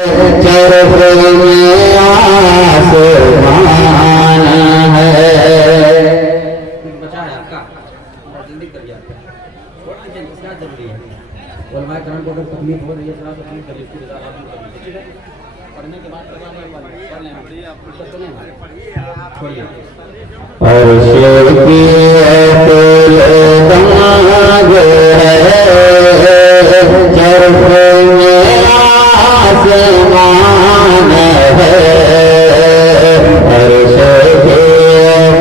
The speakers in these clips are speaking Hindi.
चरफ में आसमान है। बचा है आपका जल्दी कर दिया क्या जरूरी है और मैं करंट को तकलीफ हो रही है थोड़ा तकलीफ करिए उसकी वजह आप ठीक है पढ़ने के बाद करवाने पढ़ लेना छोड़िए और शेर की दाग है चरफ में आसमान है। और शेर की दाग है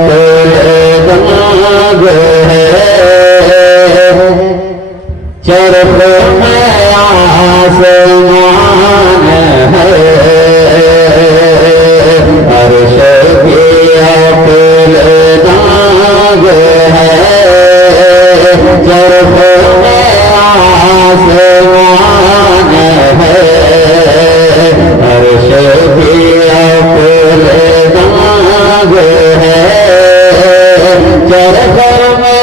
चरफ में आसमान है। और शेर की दाग है चरफ में आसमान है। और शेर की दाग है चरफ में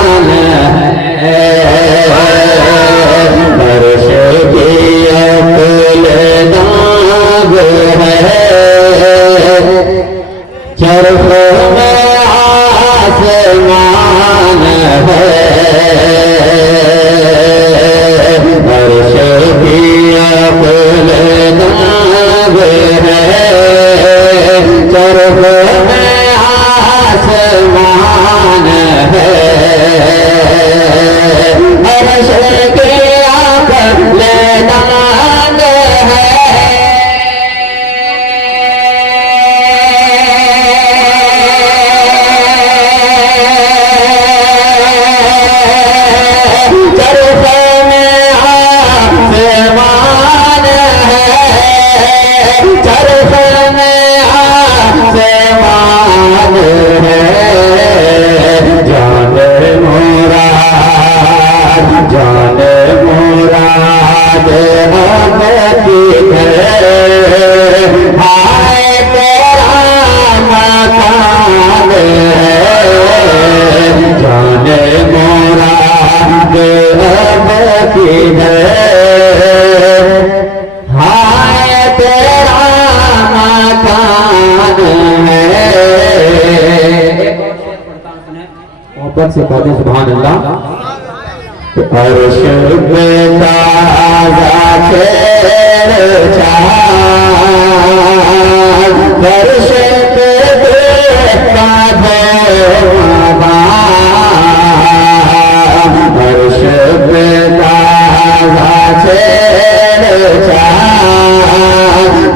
आसमान है। और शेर की दाग है चरफ में आसमान है। और शेर की दाग है चरफ में आसमान है। और शेर की दाग है चरफ में आसमान है। चरफ में आसमान है। जान मुराद अब किधर हाय तेरा मकान है। जान मुराद अब किधर हाय तेरा मकान है। मोहब्बत से कहते सुभान अल्लाह। अर्श पे ताज़ा छेड़छाड़ फर्श पे देखा अर्श पे ताज़ा छेड़छाड़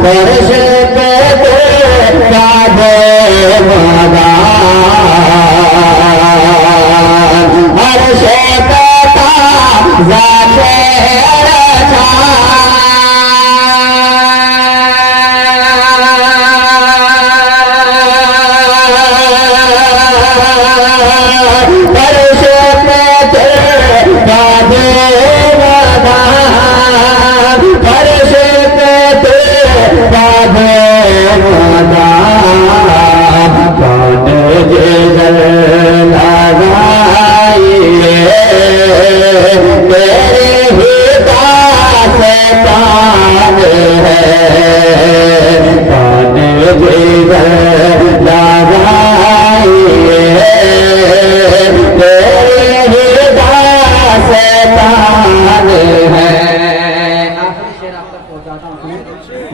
फर्श पे देखा अर्श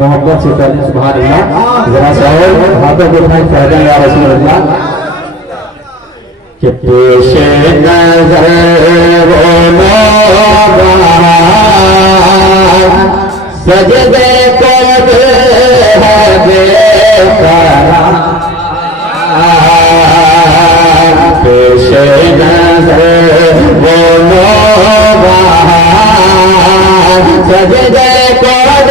मोहब्बत से कहते सुभान अल्लाह। जरा सा और हाथों को उठाएं कहते हैं या रसूल अल्लाह कि पेश नजर वो नौबहार सजदे कर है बेकरार। पेश नजर वो नौबहार सजदे कर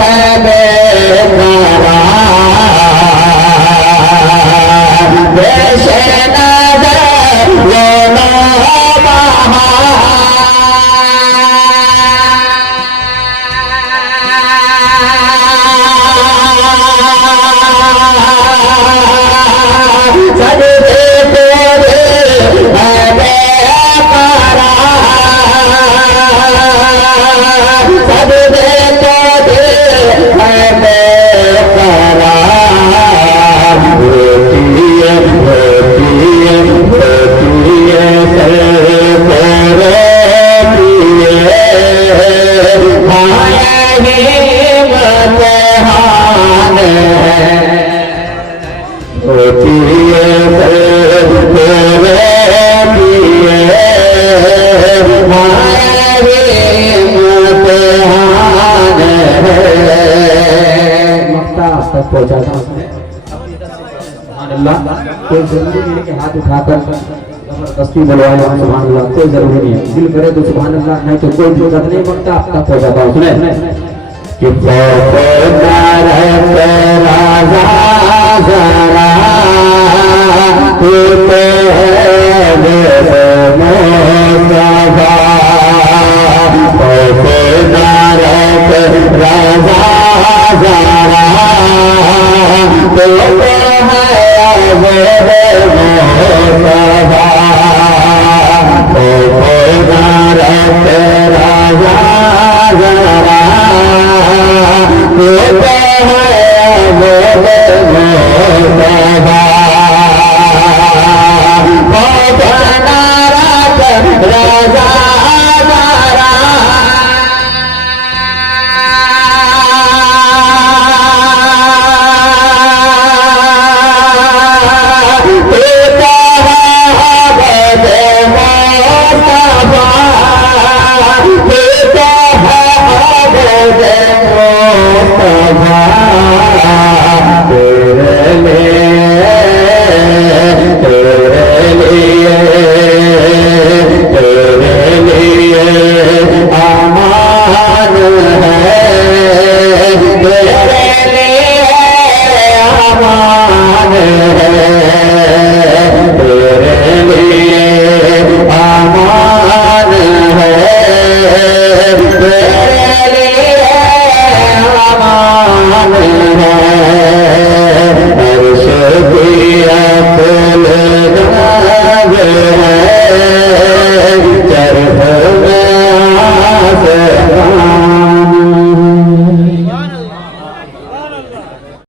है बेकरार। पेश नजर वो नौबहार अल्लाह। कोई जरूरी नहीं है कि हाथ उठाकर जबरदस्ती बुलवाए सुभान अल्लाह, कोई जरूरी नहीं है। दिल करे तो सुभान अल्लाह, नहीं तो कोई दिक्कत नहीं बनता, तब हो जाता उसने कि